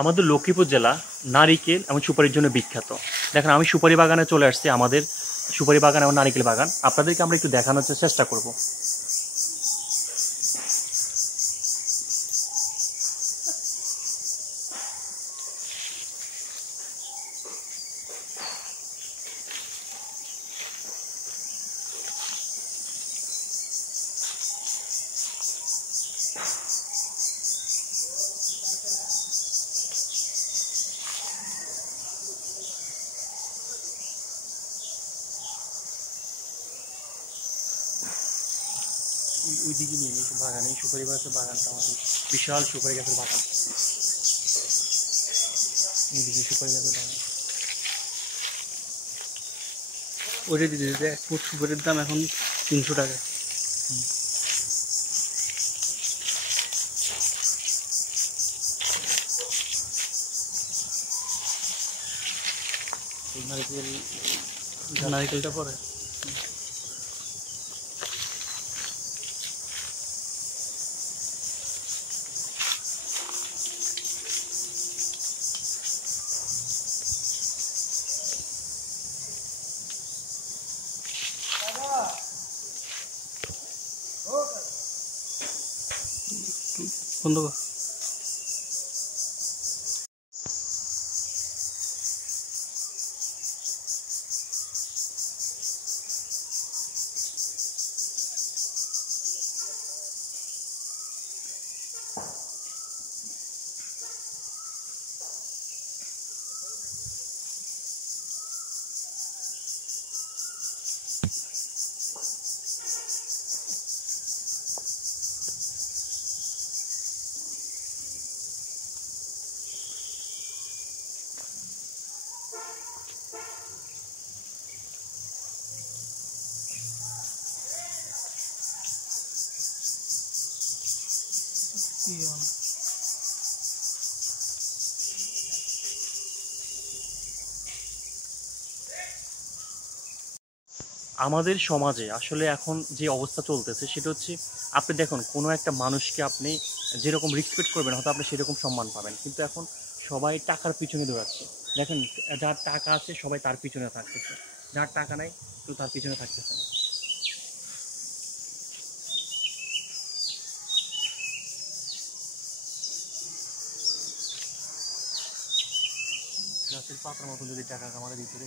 আমাদের লক্ষ্মীপুর জেলা নারিকেল এবং সুপারির জন্য বিখ্যাত। দেখেন আমি সুপারি বাগানে চলে আসছি, আমাদের সুপারি বাগান এবং নারিকেল বাগান আপনাদেরকে আমরা একটু দেখানোর চেষ্টা করব। ওইদিকে নিয়ে নিই বাগানে, সুপারি গাছের বাগানটা আমাদের বিশাল সুপারি গাছের বাগান, এইদিকে সুপারি গাছের বাগান। ওইটা দিতে দিতে 1 ফুট সুপারির দাম এখন 300 টাকা। নারিকেলটা পরে বন্ধ কর। আমাদের সমাজে আসলে এখন যে অবস্থা চলতেছে সেটা হচ্ছে, আপনি দেখুন কোনো একটা মানুষকে আপনি যেরকম রেসপেক্ট করবেন হয়তো আপনি সেরকম সম্মান পাবেন, কিন্তু এখন সবাই টাকার পিছনে দৌড়াচ্ছে। দেখেন যার টাকা আছে সবাই তার পিছনে থাকতেছে, যার টাকা নাই কেউ তার পিছনে থাকতেছে না। গাছের পাতার মতন যদি টাকা আমাদের ভিতরে